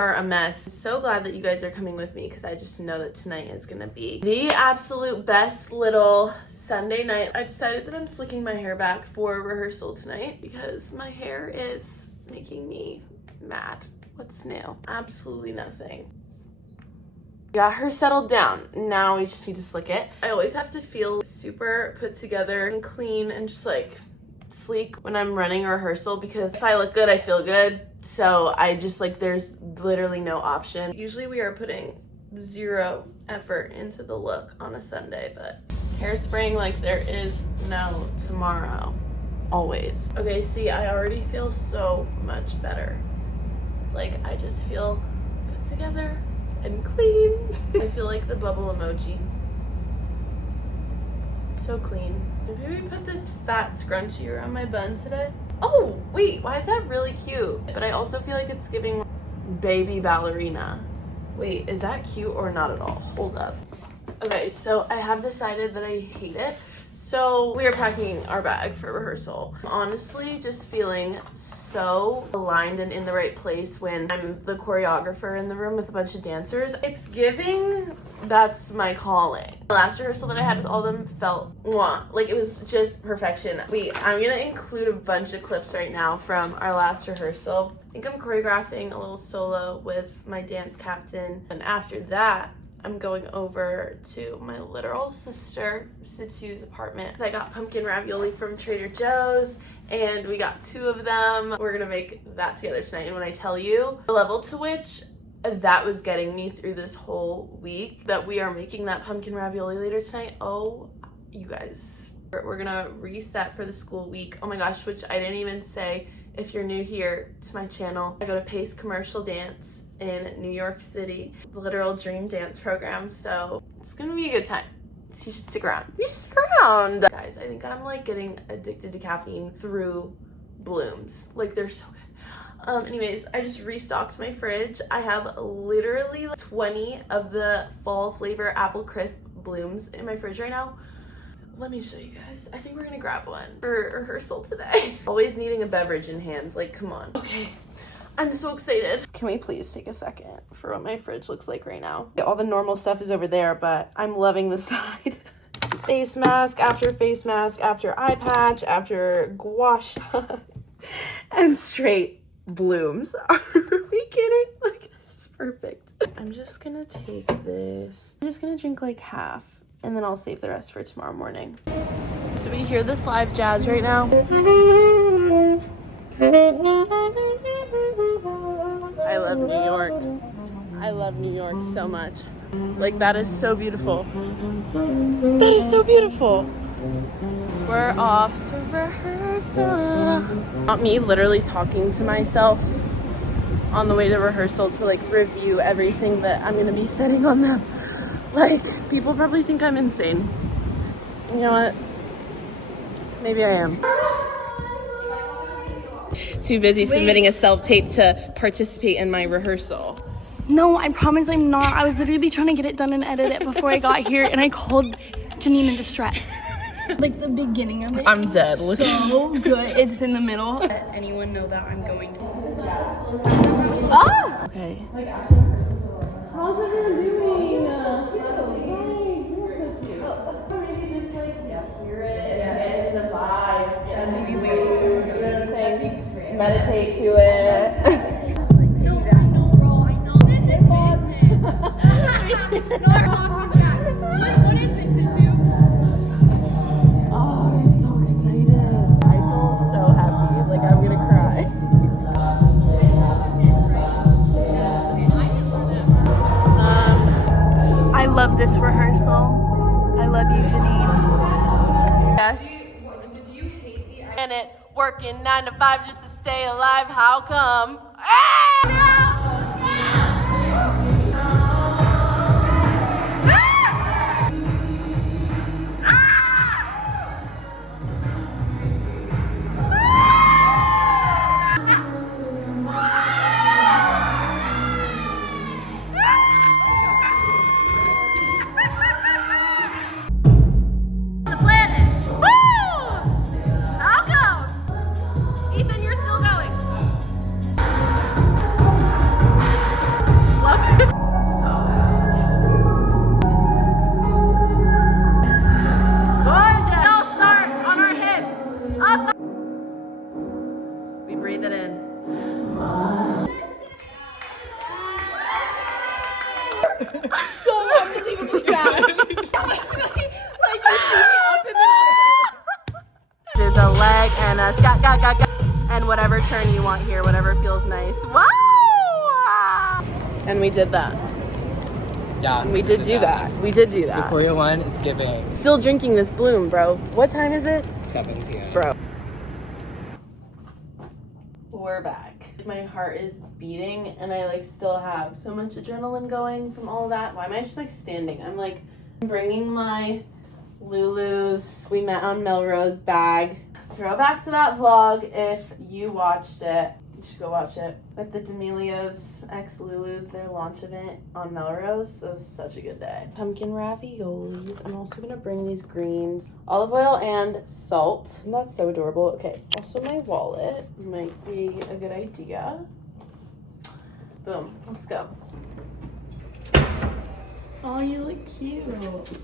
are a mess. I'm so glad that you guys are coming with me because I just know that tonight is gonna be the absolute best little Sunday night. I decided that I'm slicking my hair back for rehearsal tonight because my hair is making me mad. What's new? Absolutely nothing. Got her settled down. Now we just need to slick it. I always have to feel super put together and clean and just like sleek when I'm running a rehearsal because if I look good, I feel good. So I just like, there's literally no option. Usually we are putting zero effort into the look on a Sunday, but hairspraying like there is no tomorrow, always. Okay, see, I already feel so much better. Like I just feel put together and clean. I feel like the bubble emoji. So clean. Maybe we put this fat scrunchie around my bun today. Oh, wait, why is that really cute? But I also feel like it's giving baby ballerina. Wait, is that cute or not at all? Hold up. Okay, so I have decided that I hate it. So we are packing our bag for rehearsal. Honestly, just feeling so aligned and in the right place when I'm the choreographer in the room with a bunch of dancers. It's giving, that's my calling. The last rehearsal that I had with all of them felt mwah. Like it was just perfection. I'm gonna include a bunch of clips right now from our last rehearsal. I think I'm choreographing a little solo with my dance captain. And after that, I'm going over to my literal sister, Situ's apartment. I got pumpkin ravioli from Trader Joe's and we got 2 of them. We're gonna make that together tonight. And when I tell you the level to which that was getting me through this whole week, that we are making that pumpkin ravioli later tonight, oh, you guys. We're gonna reset for the school week. Oh my gosh, which I didn't even say, if you're new here to my channel, I go to Pace Commercial Dance in New York City, the literal dream dance program. So it's gonna be a good time. So you should stick around. You should stick around. Guys, I think I'm like getting addicted to caffeine through blooms. Like they're so good. Anyways, I just restocked my fridge. I have literally 20 of the fall flavor apple crisp blooms in my fridge right now. Let me show you guys. I think we're gonna grab one for rehearsal today. Always needing a beverage in hand, like come on. Okay. I'm so excited. Can we please take a second for what my fridge looks like right now? All the normal stuff is over there, but I'm loving the side. Face mask after eye patch, after gua sha, and straight blooms. Are we kidding? Like, this is perfect. I'm just gonna take this. I'm just gonna drink like half, and then I'll save the rest for tomorrow morning. Do we hear this live jazz right now? I love New York. I love New York so much. Like that is so beautiful. That is so beautiful. We're off to rehearsal. Not me literally talking to myself on the way to rehearsal to like review everything that I'm gonna be setting on them. Like people probably think I'm insane. You know what? Maybe I am. Too busy submitting a self-tape to participate in my rehearsal. No, I promise I'm not. I was literally trying to get it done and edit it before I got here, and I called Janine in distress. Like the beginning of it. I'm dead. So good. It's in the middle. Let anyone know that I'm going to. Ah! Okay. How's everyone doing? Maybe just like hear it and get in the vibes. Maybe wait. You know what I'm saying? Meditate to it. What is this, Situ? Oh, I'm so excited. I feel so happy. Like I'm gonna cry. I love this rehearsal. I love you, Janine. Yes. Do you hate the planet working 9 to 5 just to stay alive? How come? breathe it in. So unbelievably fast. Like you see me up and This is a leg and a and whatever turn you want here, whatever feels nice. Wow! And we did that. Yeah. And we did do that. We did do The that. choreo one is giving Still drinking this bloom, bro. What time is it? 7 p.m. Bro. We're back. My heart is beating and I like still have so much adrenaline going from all of that. Why am I just like standing? I'm like bringing my Lulu's We Met on Melrose bag. Throwback to that vlog if you watched it. You should go watch it. With the D'Amelios x Lulu's, their launch event on Melrose. It was such a good day. Pumpkin raviolis. I'm also gonna bring these greens. Olive oil and salt. Isn't that so adorable? Okay, also my wallet might be a good idea. Boom, let's go. oh, you look cute.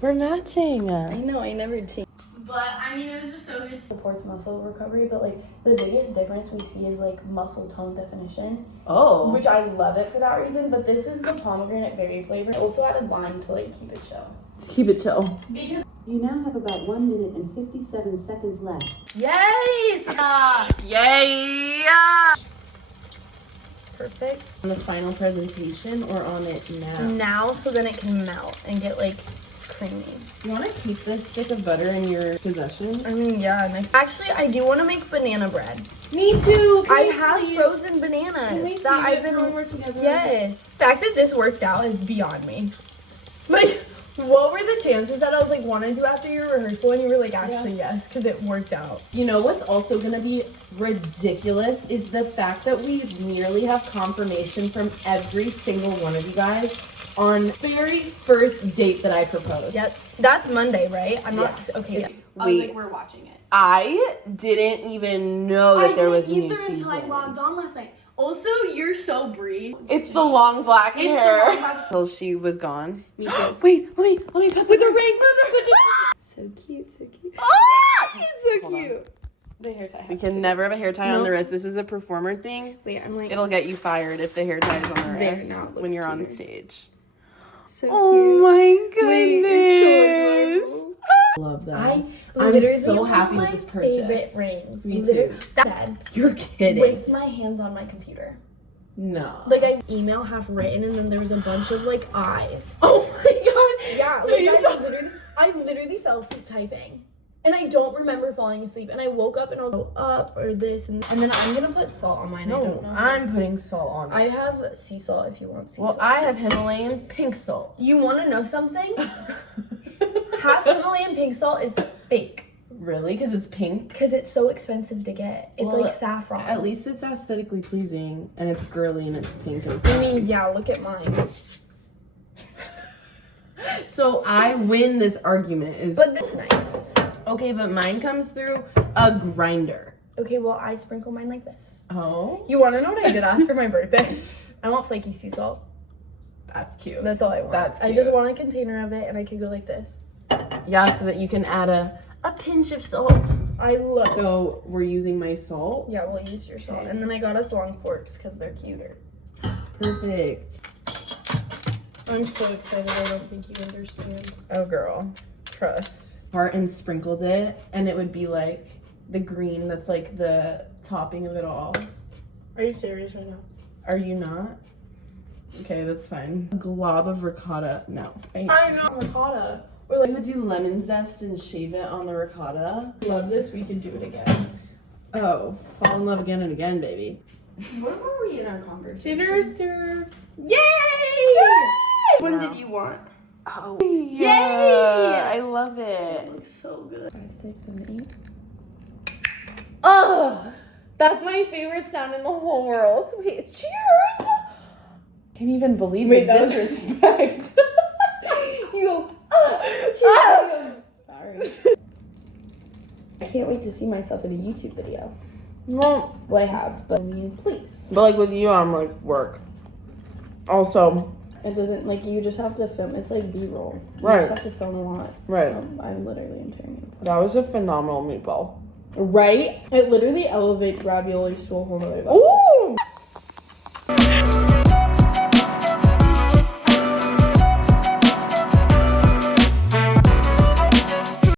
We're matching. I know, I never change. But I mean, it was just so good. Supports muscle recovery, but like the biggest difference we see is like muscle tone definition. Oh. Which I love it for that reason. But this is the pomegranate berry flavor. I also added lime to like keep it chill. Keep it chill. Because You now have about 1 minute and 57 seconds left. Yay! Yay! perfect. On the final presentation or on it now? Now, so then it can melt and get like creamy. You want to keep this stick of butter in your possession? I mean, yeah, nice. Actually, I do want to make banana bread. Me too. I have frozen bananas that I've been when we're together. Yes. The fact that this worked out is beyond me. Like, what were the chances that I was like, want to do after your rehearsal, and you were like, actually yes, because it worked out. You know what's also gonna be ridiculous is the fact that we nearly have confirmation from every single one of you guys on very first date that I proposed. Yep. That's Monday, right? I'm not okay. Yeah. I was Wait. like, we're watching it. I didn't even know that there was a new season. until I logged on last night. Also, you're so Brie. It's the long black It's the hair. long black- Until she was gone. Me too. Wait, let me put with the ring. So cute, so cute. Oh, it's so Hold on. cute. The hair tie. We can never have a hair tie on the wrist. This is a performer thing. Wait, I'm like. It'll get you fired if the hair tie is on the There, wrist now it when looks you're on cuter. stage. So Oh cute. my Wait, goodness. it's so adorable. I love that. I'm literally so one happy of with this my purchase. favorite rings. Me Literally- too. That You're kidding. with my hands on my computer. No. Like I email half written and then there was a bunch of like eyes. Oh my god. Yeah, So like you I literally fell asleep typing. And I don't remember falling asleep. And I woke up and I was like, up or this and then I'm gonna put salt on mine. I don't know. I'm putting salt on it. I have sea salt if you want sea Well, salt. I have Himalayan pink salt. You wanna know something? Half Himalayan pink salt is fake. Really? Because it's pink? Because it's so expensive to get. It's Well, like saffron. At least it's aesthetically pleasing and it's girly and it's pink and I mean, yeah, look at mine. So I win this argument is But that's nice. okay, but mine comes through a grinder. Okay, well, I sprinkle mine like this. Oh, You want to know what I did ask for my birthday? I want flaky sea salt. that's cute. That's all I want. That's I cute. just want a container of it, and I can go like this. Yeah, so that you can add a pinch of salt. I love. So we're using my salt. Yeah, we'll use your salt, and then I got us long forks because they're cuter. Perfect. I'm so excited. I don't think you understand. Oh, girl, trust. Part and sprinkled it, and it would be like the green. That's like the topping of it all. Are you serious right now? Are you not? Okay, that's fine. A glob of ricotta. No. I know ricotta. Or We would do lemon zest and shave it on the ricotta. love this. We could do it again. Oh, fall in love again and again, baby. What were we in our conversation? Sir. Yay! When Wow. did you want? Oh, yeah. I love it. Looks so good. 5, 6, 7, 8. Oh, that's my favorite sound in the whole world. Wait, cheers! Can't even believe Wait, the that was- disrespect. You go. Sorry. I can't wait to see myself in a YouTube video. Well, Well, I have, but I mean, please. but like with you, I'm like work. Also, It doesn't, like, you just have to film. It's like B-roll. You Right. just have to film a lot. right. I literally am tearing it apart. That was a phenomenal meatball. Right? It literally elevates raviolis to a whole nother level. Ooh!